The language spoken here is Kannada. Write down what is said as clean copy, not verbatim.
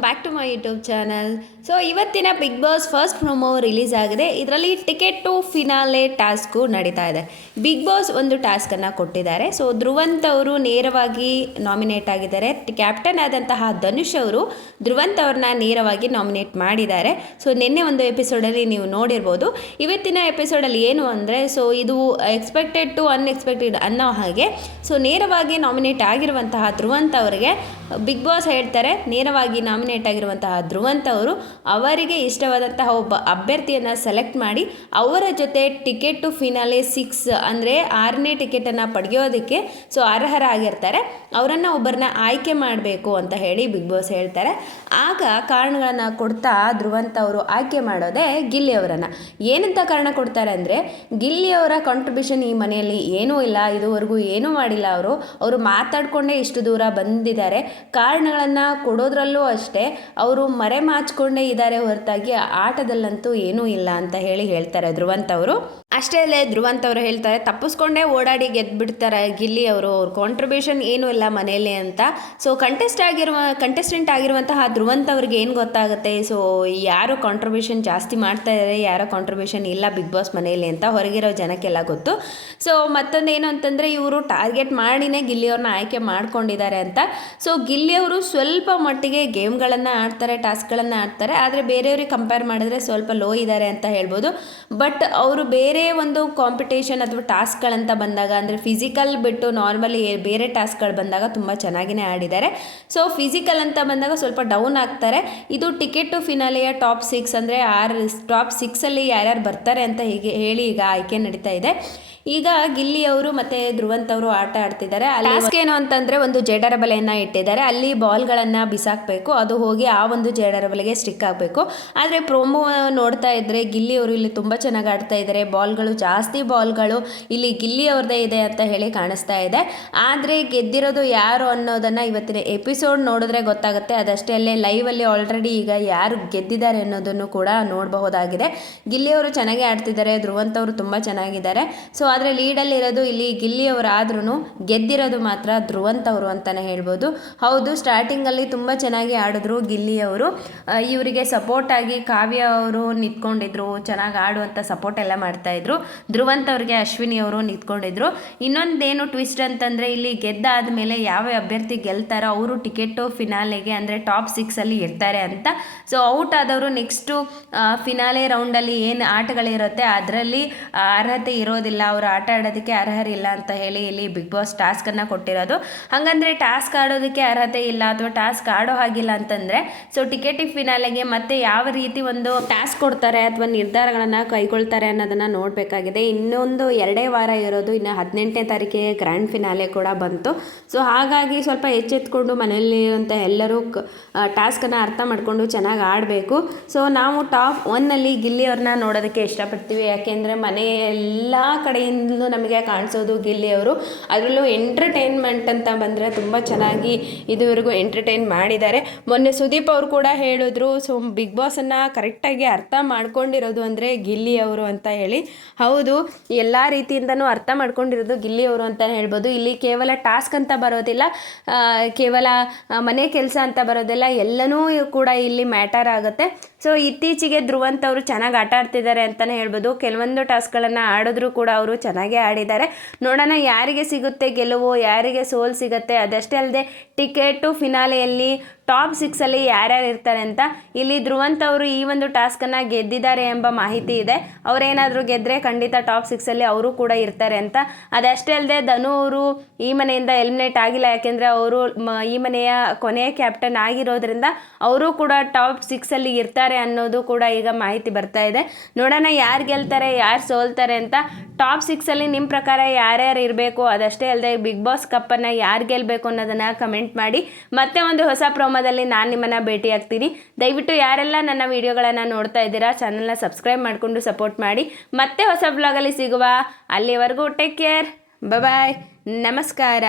Welcome back to my YouTube channel. So ಇವತ್ತಿನ Bigg Boss first promo release ಆಗಿದೆ. ಇದರಲ್ಲಿ ಟಿಕೆಟ್ ಟು ಫಿನಾಲೆ ಟಾಸ್ಕು ನಡೀತಾ ಇದೆ. ಬಿಗ್ ಬಾಸ್ ಒಂದು ಟಾಸ್ಕನ್ನು ಕೊಟ್ಟಿದ್ದಾರೆ. ಸೊ ಧ್ರುವಂತ್ ಅವರು ನೇರವಾಗಿ ನಾಮಿನೇಟ್ ಆಗಿದ್ದಾರೆ. ಕ್ಯಾಪ್ಟನ್ ಆದಂತಹ ಧನುಷ್ ಅವರು ಧ್ರುವಂತ್ ಅವ್ರನ್ನ ನೇರವಾಗಿ ನಾಮಿನೇಟ್ ಮಾಡಿದ್ದಾರೆ. ಸೊ ನಿನ್ನೆ ಒಂದು ಎಪಿಸೋಡಲ್ಲಿ ನೀವು ನೋಡಿರ್ಬೋದು. ಇವತ್ತಿನ ಎಪಿಸೋಡಲ್ಲಿ ಏನು ಅಂದರೆ, ಸೊ ಇದು ಎಕ್ಸ್ಪೆಕ್ಟೆಡ್ ಟು ಅನ್ಎಕ್ಸ್ಪೆಕ್ಟೆಡ್ ಅನ್ನೋ ಹಾಗೆ, ಸೊ ನೇರವಾಗಿ ನಾಮಿನೇಟ್ ಆಗಿರುವಂತಹ ಧ್ರುವಂತ್ ಅವರಿಗೆ ಬಿಗ್ ಬಾಸ್ ಹೇಳ್ತಾರೆ, ನೇರವಾಗಿ ನಾಮಿನೇಟ್ ಆಗಿರುವಂತಹ ಧ್ರುವಂತ್ ಅವರು ಅವರಿಗೆ ಇಷ್ಟವಾದಂತಹ ಒಬ್ಬ ಅಭ್ಯರ್ಥಿಯನ್ನು ಸೆಲೆಕ್ಟ್ ಮಾಡಿ ಅವರ ಜೊತೆ ಟಿಕೆಟ್ ಟು ಫಿನಾಲೆ 6 ಅಂದರೆ 6ನೇ ಟಿಕೆಟನ್ನು ಪಡೆಯೋದಕ್ಕೆ ಸೊ ಅರ್ಹರಾಗಿರ್ತಾರೆ. ಅವರನ್ನು ಒಬ್ಬರನ್ನ ಆಯ್ಕೆ ಮಾಡಬೇಕು ಅಂತ ಹೇಳಿ ಬಿಗ್ ಬಾಸ್ ಹೇಳ್ತಾರೆ. ಆಗ ಕಾರಣಗಳನ್ನು ಕೊಡ್ತಾ ಧ್ರುವಂತ್ ಅವರು ಆಯ್ಕೆ ಮಾಡೋದೇ ಗಿಲ್ಲಿ ಅವರನ್ನು. ಏನಂತ ಕಾರಣ ಕೊಡ್ತಾರೆ ಅಂದರೆ, ಗಿಲ್ಲಿ ಅವರ ಕಾಂಟ್ರಿಬ್ಯೂಷನ್ ಈ ಮನೆಯಲ್ಲಿ ಏನೂ ಇಲ್ಲ, ಇದುವರೆಗೂ ಏನೂ ಮಾಡಿಲ್ಲ. ಅವರು ಮಾತಾಡಿಕೊಂಡೇ ಇಷ್ಟು ದೂರ ಬಂದಿದ್ದಾರೆ. ಕಾರಣಗಳನ್ನು ಕೊಡೋದ್ರಲ್ಲೂ ಅಷ್ಟೇ ಅವರು ಮರೆಮಾಚಿಕೊಂಡೇ ಇದ್ದಾರೆ ಹೊರತಾಗಿ ಆಟದಲ್ಲಂತೂ ಏನೂ ಇಲ್ಲ ಅಂತ ಹೇಳ್ತಾರೆ ಧ್ರುವಂತ್ ಅವರು. ಅಷ್ಟೇ ಅಲ್ಲೇ ಧ್ರುವಂತ್ ಅವರು ಹೇಳ್ತಾರೆ, ತಪ್ಪಿಸ್ಕೊಂಡೇ ಓಡಾಡಿ ಗೆದ್ದುಬಿಡ್ತಾರೆ ಗಿಲ್ಲಿ ಅವರು, ಅವ್ರ ಕಾಂಟ್ರಿಬ್ಯೂಷನ್ ಏನೂ ಇಲ್ಲ ಮನೆಯಲ್ಲಿ ಅಂತ. ಸೊ ಕಂಟೆಸ್ಟೆಂಟ್ ಆಗಿರುವಂತಹ ಧ್ರುವಂತ್ ಅವ್ರಿಗೆ ಏನು ಗೊತ್ತಾಗುತ್ತೆ, ಸೊ ಯಾರು ಕಾಂಟ್ರಿಬ್ಯೂಷನ್ ಜಾಸ್ತಿ ಮಾಡ್ತಾ ಇದ್ದಾರೆ, ಯಾರೋ ಕಾಂಟ್ರಿಬ್ಯೂಷನ್ ಇಲ್ಲ ಬಿಗ್ ಬಾಸ್ ಮನೆಯಲ್ಲಿ ಅಂತ ಹೊರಗಿರೋ ಜನಕ್ಕೆಲ್ಲ ಗೊತ್ತು. ಸೊ ಮತ್ತೊಂದು ಏನು ಅಂತಂದರೆ, ಇವರು ಟಾರ್ಗೆಟ್ ಮಾಡಿನೇ ಗಿಲ್ಲಿಯವ್ರನ್ನ ಆಯ್ಕೆ ಮಾಡ್ಕೊಂಡಿದ್ದಾರೆ ಅಂತ. ಸೊ ಗಿಲ್ಲಿಯವರು ಸ್ವಲ್ಪ ಮಟ್ಟಿಗೆ ಗೇಮ್ಗಳನ್ನು ಆಡ್ತಾರೆ, ಟಾಸ್ಕ್ಗಳನ್ನು ಆಡ್ತಾರೆ, ಆದರೆ ಬೇರೆಯವ್ರಿಗೆ ಕಂಪೇರ್ ಮಾಡಿದ್ರೆ ಸ್ವಲ್ಪ ಲೋ ಇದ್ದಾರೆ ಅಂತ ಹೇಳ್ಬೋದು. ಬಟ್ ಅವರು ಬೇರೆ ಒಂದು ಕಾಂಪಿಟೇಷನ್ ಅಥವಾ ಟಾಸ್ಕ್ಗಳಂತ ಬಂದಾಗ, ಅಂದರೆ ಫಿಸಿಕಲ್ ಬಿಟ್ಟು ನಾರ್ಮಲಿ ಬೇರೆ ಟಾಸ್ಕ್ಗಳು ಬಂದಾಗ ತುಂಬ ಚೆನ್ನಾಗಿಯೇ ಆಡಿದ್ದಾರೆ. ಸೊ ಫಿಸಿಕಲ್ ಅಂತ ಬಂದಾಗ ಸ್ವಲ್ಪ ಡೌನ್ ಆಗ್ತಾರೆ. ಇದು ಟಿಕೆಟ್ ಟು ಫಿನಾಲೆಯ ಟಾಪ್ 6 ಅಂದರೆ ಟಾಪ್ 6 ಯಾರ್ಯಾರು ಬರ್ತಾರೆ ಅಂತ ಹೇಳಿ ಈಗ ಆಯ್ಕೆ ನಡೀತಾ ಇದೆ. ಈಗ ಗಿಲ್ಲಿ ಅವರು ಮತ್ತು ಧ್ರುವಂತ್ ಅವರು ಆಟ ಆಡ್ತಿದ್ದಾರೆ. ಟಾಸ್ಕ್ ಏನು ಅಂತಂದರೆ, ಒಂದು ಜೇಡರ ಬಲೆಯನ್ನು ಇಟ್ಟಿದ್ದಾರೆ, ಅಲ್ಲಿ ಬಾಲ್ಗಳನ್ನು ಬಿಸಾಕಬೇಕು, ಅದು ಹೋಗಿ ಆ ಒಂದು ಜೇಡರ ಬಲೆಗೆ ಸ್ಟಿಕ್ ಆಗಬೇಕು. ಆದರೆ ಪ್ರೋಮೋ ನೋಡ್ತಾ ಇದ್ದರೆ ಗಿಲ್ಲಿ ಅವರು ಇಲ್ಲಿ ತುಂಬ ಚೆನ್ನಾಗಿ ಆಡ್ತಾ ಇದ್ದಾರೆ, ಜಾಸ್ತಿ ಬಾಲ್ಗಳು ಇಲ್ಲಿ ಗಿಲ್ಲಿ ಅವ್ರದ್ದೇ ಇದೆ ಅಂತ ಹೇಳಿ ಕಾಣಿಸ್ತಾ ಇದೆ. ಆದರೆ ಗೆದ್ದಿರೋದು ಯಾರು ಅನ್ನೋದನ್ನು ಇವತ್ತಿನ ಎಪಿಸೋಡ್ ನೋಡಿದ್ರೆ ಗೊತ್ತಾಗುತ್ತೆ. ಅದಷ್ಟೇ ಅಲ್ಲೇ ಲೈವಲ್ಲಿ ಆಲ್ರೆಡಿ ಈಗ ಯಾರು ಗೆದ್ದಿದ್ದಾರೆ ಅನ್ನೋದನ್ನು ಕೂಡ ನೋಡಬಹುದಾಗಿದೆ. ಗಿಲ್ಲಿ ಅವರು ಚೆನ್ನಾಗಿ ಆಡ್ತಿದ್ದಾರೆ, ಧ್ರುವಂತ್ ಅವರು ತುಂಬ ಚೆನ್ನಾಗಿದ್ದಾರೆ. ಸೊ ಆದರೆ ಲೀಡಲ್ಲಿರೋದು ಇಲ್ಲಿ ಗಿಲ್ಲಿ ಅವರು, ಆದ್ರೂ ಗೆದ್ದಿರೋದು ಮಾತ್ರ ಧ್ರುವಂತ್ ಅವರು ಅಂತಲೇ ಹೇಳ್ಬೋದು. ಹೌದು, ಸ್ಟಾರ್ಟಿಂಗಲ್ಲಿ ತುಂಬ ಚೆನ್ನಾಗಿ ಆಡಿದ್ರು ಗಿಲ್ಲಿ ಅವರು. ಇವರಿಗೆ ಸಪೋರ್ಟ್ ಆಗಿ ಕಾವ್ಯ ಅವರು ನಿಂತ್ಕೊಂಡಿದ್ರು, ಚೆನ್ನಾಗಿ ಆಡುವಂಥ ಸಪೋರ್ಟ್ ಎಲ್ಲ ಮಾಡ್ತಾಯಿದ್ರು. ಧ್ರುವಂತ್ ಅವ್ರಿಗೆ ಅಶ್ವಿನಿ ಅವರು ನಿಂತ್ಕೊಂಡಿದ್ರು. ಇನ್ನೊಂದೇನು ಟ್ವಿಸ್ಟ್ ಅಂತಂದರೆ, ಇಲ್ಲಿ ಗೆದ್ದಾದ ಮೇಲೆ ಯಾವ ಅಭ್ಯರ್ಥಿ ಗೆಲ್ತಾರೋ ಅವರು ಟಿಕೆಟು ಫಿನಾಲೆಗೆ ಅಂದರೆ ಟಾಪ್ 6 ಇರ್ತಾರೆ ಅಂತ. ಸೊ ಔಟ್ ಆದವರು ನೆಕ್ಸ್ಟು ಫಿನಾಲೆ ರೌಂಡಲ್ಲಿ ಏನು ಆಟಗಳಿರುತ್ತೆ ಅದರಲ್ಲಿ ಅರ್ಹತೆ ಇರೋದಿಲ್ಲ, ಅವರು ಆಟ ಆಡೋದಕ್ಕೆ ಅರ್ಹರಿಲ್ಲ ಅಂತ ಹೇಳಿ ಇಲ್ಲಿ ಬಿಗ್ ಬಾಸ್ ಟಾಸ್ಕನ್ನು ಕೊಟ್ಟಿರೋದು. ಹಾಗಂದರೆ ಟಾಸ್ಕ್ ಆಡೋದಕ್ಕೆ ಅರ್ಹತೆ ಇಲ್ಲ ಅಥವಾ ಟಾಸ್ಕ್ ಆಡೋ ಹಾಗಿಲ್ಲ ಅಂತಂದರೆ, ಸೊ ಟಿಕೆಟ್ ಫಿನಾಲೆಗೆ ಮತ್ತೆ ಯಾವ ರೀತಿ ಒಂದು ಟಾಸ್ಕ್ ಕೊಡ್ತಾರೆ ಅಥವಾ ನಿರ್ಧಾರಗಳನ್ನು ಕೈಗೊಳ್ತಾರೆ ಅನ್ನೋದನ್ನು ನೋಡಬೇಕಾಗಿದೆ. ಇನ್ನೊಂದು 2 ವಾರ ಇರೋದು, ಇನ್ನು 18ನೇ ತಾರೀಕಿಗೆ ಗ್ರ್ಯಾಂಡ್ ಫಿನಾಲೆ ಕೂಡ ಬಂತು. ಸೊ ಹಾಗಾಗಿ ಸ್ವಲ್ಪ ಎಚ್ಚೆತ್ಕೊಂಡು ಮನೆಯಲ್ಲಿರುವಂಥ ಎಲ್ಲರೂ ಟಾಸ್ಕನ್ನು ಅರ್ಥ ಮಾಡಿಕೊಂಡು ಚೆನ್ನಾಗಿ ಆಡಬೇಕು. ಸೊ ನಾವು ಟಾಪ್ 1 ಗಿಲ್ಲಿ ಅವ್ರನ್ನ ನೋಡೋದಕ್ಕೆ ಇಷ್ಟಪಡ್ತೀವಿ. ಯಾಕೆಂದರೆ ಮನೆ ಎಲ್ಲ ಕಡೆಯಿಂದಲೂ ನಮಗೆ ಕಾಣಿಸೋದು ಗಿಲ್ಲಿ ಅವರು. ಅದರಲ್ಲೂ ಎಂಟರ್ಟೈನ್ಮೆಂಟ್ ಅಂತ ಬಂದರೆ ತುಂಬ ಚೆನ್ನಾಗಿ ಇದುವರೆಗೂ ಎಂಟರ್ಟೈನ್ ಮಾಡಿದ್ದಾರೆ. ಮೊನ್ನೆ ಸುದೀಪ್ ಅವರು ಕೂಡ ಹೇಳಿದ್ರು, ಸೊ ಬಿಗ್ ಬಾಸನ್ನು ಕರೆಕ್ಟಾಗಿ ಅರ್ಥ ಮಾಡ್ಕೊಂಡಿರೋದು ಅಂದರೆ ಗಿಲ್ಲಿ ಅವರು ಅಂತ ಹೇಳಿ. ಹೌದು, ಎಲ್ಲ ರೀತಿಯಿಂದನೂ ಅರ್ಥ ಮಾಡ್ಕೊಂಡಿರೋದು ಗಿಲ್ಲಿ ಅವರು ಅಂತ ಹೇಳ್ಬೋದು. ಇಲ್ಲಿ ಕೇವಲ ಟಾಸ್ಕ್ ಅಂತ ಬರೋದಿಲ್ಲ, ಕೇವಲ ಮನೆ ಕೆಲಸ ಅಂತ ಬರೋದಿಲ್ಲ, ಎಲ್ಲನೂ ಕೂಡ ಇಲ್ಲಿ ಮ್ಯಾಟರ್ ಆಗುತ್ತೆ. ಸೊ ಇತ್ತೀಚೆಗೆ ಧ್ರುವಂತ್ ಅವರು ಚೆನ್ನಾಗಿ ಆಟ ಆಡ್ತಿದ್ದಾರೆ ಅಂತಲೇ ಹೇಳ್ಬೋದು. ಕೆಲವೊಂದು ಟಾಸ್ಕ್ಗಳನ್ನು ಆಡಿದ್ರು ಕೂಡ ಅವರು ಚೆನ್ನಾಗೇ ಆಡಿದ್ದಾರೆ. ನೋಡೋಣ ಯಾರಿಗೆ ಸಿಗುತ್ತೆ ಗೆಲುವು, ಯಾರಿಗೆ ಸೋಲು ಸಿಗುತ್ತೆ. ಅದಷ್ಟೇ ಅಲ್ಲದೆ ಟಿಕೆಟು ಫಿನಾಲೆಯಲ್ಲಿ ಟಾಪ್ 6 ಯಾರ್ಯಾರು ಇರ್ತಾರೆ ಅಂತ. ಇಲ್ಲಿ ಧ್ರುವಂತ್ ಅವರು ಈ ಒಂದು ಟಾಸ್ಕನ್ನು ಗೆದ್ದಿದ್ದಾರೆ ಎಂಬ ಮಾಹಿತಿ ಇದೆ. ಅವರೇನಾದರೂ ಗೆದ್ದರೆ ಖಂಡಿತ ಟಾಪ್ 6 ಅವರು ಕೂಡ ಇರ್ತಾರೆ ಅಂತ. ಅದಷ್ಟೇ ಅಲ್ಲದೆ ಧನು ಅವರು ಈ ಮನೆಯಿಂದ ಎಲಿಮಿನೇಟ್ ಆಗಿಲ್ಲ, ಯಾಕೆಂದರೆ ಅವರು ಈ ಮನೆಯ ಕೊನೆಯ ಕ್ಯಾಪ್ಟನ್ ಆಗಿರೋದ್ರಿಂದ ಅವರು ಕೂಡ ಟಾಪ್ 6 ಇರ್ತಾರೆ ಅನ್ನೋದು ಕೂಡ ಈಗ ಮಾಹಿತಿ ಬರ್ತಾ ಇದೆ. ನೋಡೋಣ ಯಾರು ಗೆಲ್ತಾರೆ, ಯಾರು ಸೋಲ್ತಾರೆ ಅಂತ. ಟಾಪ್ 6 ನಿಮ್ಮ ಪ್ರಕಾರ ಯಾರ್ಯಾರು ಇರಬೇಕು, ಅದಷ್ಟೇ ಅಲ್ಲದೆ ಬಿಗ್ ಬಾಸ್ ಕಪ್ಪನ್ನು ಯಾರು ಗೆಲ್ಲಬೇಕು ಅನ್ನೋದನ್ನು ಕಮೆಂಟ್ ಮಾಡಿ. ಮತ್ತೆ ಒಂದು ಹೊಸ ಪ್ರೋಮೋದಲ್ಲಿ ನಾನು ನಿಮ್ಮನ್ನು ಭೇಟಿ ಆಗ್ತೀನಿ. ದಯವಿಟ್ಟು ಯಾರೆಲ್ಲ ನನ್ನ ವಿಡಿಯೋಗಳನ್ನು ನೋಡ್ತಾ ಇದ್ದೀರಾ ಚಾನಲ್ನ ಸಬ್ಸ್ಕ್ರೈಬ್ ಮಾಡಿಕೊಂಡು ಸಪೋರ್ಟ್ ಮಾಡಿ. ಮತ್ತೆ ಹೊಸ ಬ್ಲಾಗಲ್ಲಿ ಸಿಗುವ, ಅಲ್ಲಿವರೆಗೂ ಟೇಕ್ ಕೇರ್, ಬಾಯ್, ನಮಸ್ಕಾರ.